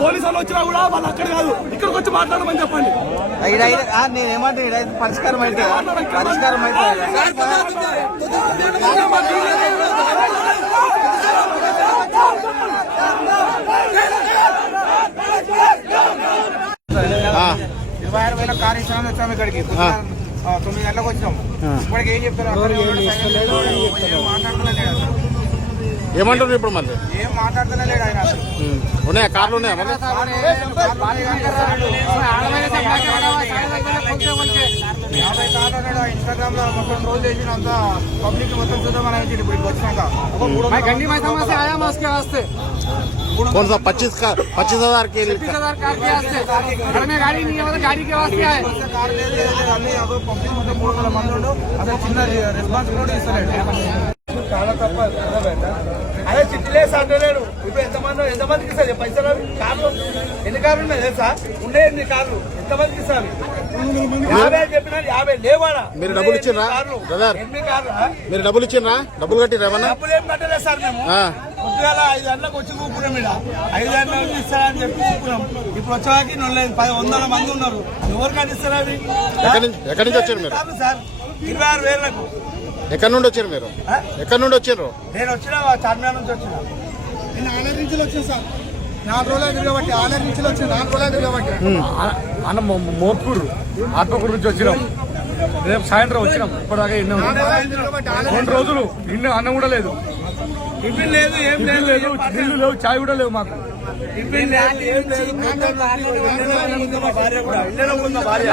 పోలీసులు వచ్చినా కూడా వాళ్ళు అక్కడ కాదు ఇక్కడికి వచ్చి మాట్లాడమని చెప్పండి. నేనేమంటే పరిష్కారం అయితే పరిష్కారం అయితే కార్యక్రమం వచ్చాము ఇక్కడికి 9 గంటలకు వచ్చినాం. ఇప్పటికి ఏం చెప్తారు ఏమంటారు ఇప్పుడు మళ్ళీ ఏం మాట్లాడుతున్నా లేడు ఆయన అసలు. ఉన్నాయా కార్లు ఉన్నాయా మళ్ళీ 50 కార్లు ఉన్నాడు. ఇన్స్టాగ్రామ్ లో మొత్తం రోజు వేసిన అంత పబ్లిక్ మొత్తం చూద్దామని ఇప్పుడు ఇక్కడికి వచ్చినాక कौन सा 25,000 के लिए పబ్లిక్ మొత్తం 300 మంది ఉండు. అసలు చిన్న రెస్పాన్స్ కూడా ఇస్తలేడు. చాలా తప్ప అదే చిట్టిలేసి అంటలేడు. ఇప్పుడు ఎంతమందికి ఇస్తారు పైసలు? కార్లు ఎన్ని కార్లు ఉన్నాయి తెలుసా? ఉండే ఎన్ని కార్లు ఎంతమందికి ఇస్తారు? 50 చెప్పినా 50 లేవాడా? మీరు డబ్బులు ఇచ్చిండ్రా బ్రదర్? ఎన్ని కార్లు? మీరు డబ్బులు ఇచ్చిండ్రా? డబ్బులు కట్టిరా ఏమన్నా? డబ్బులు ఏం కట్టలేదు సార్. మేము పొద్దుగాల 5 గంటలకు వచ్చి కూపురం మీద 5 గంటల నుంచి ఇస్తారని చెప్పి కూపురం. ఇప్పుడు వచ్చేవాకి 100 మంది ఉన్నారు. ఎవరు కట్టిస్తారు అది? ఎక్కడి నుంచి వచ్చారు మీరు? సార్ 26,000లకు. ఎక్కడి నుండి వచ్చారు మీరు? ఎక్కడి నుండి వచ్చారు? నేను వచ్చిన చార్మినార్ నుంచి వచ్చిన. నేను ఆలయ నుంచి వచ్చాను సార్. 4 రోజులు తిరగబట్టి ఆలయ నుంచి వచ్చిన 4 రోజులు తిరగబట్టి అన్న మోత్కూరు ఆత్మకూరు నుంచి వచ్చినాం. రేపు సాయంత్రం వచ్చినాం. ఇప్పటిదాకా 2 రోజులు ఇన్ని అన్నం కూడా లేదు, టిఫిన్ లేదు, ఏం లేదు, నీళ్లు లేవు, చాయ్ కూడా లేవు మాకు. టిఫిన్ లేదు, ఏం లేదు. భార్య కూడా ఇళ్ళలో ఉన్న భార్య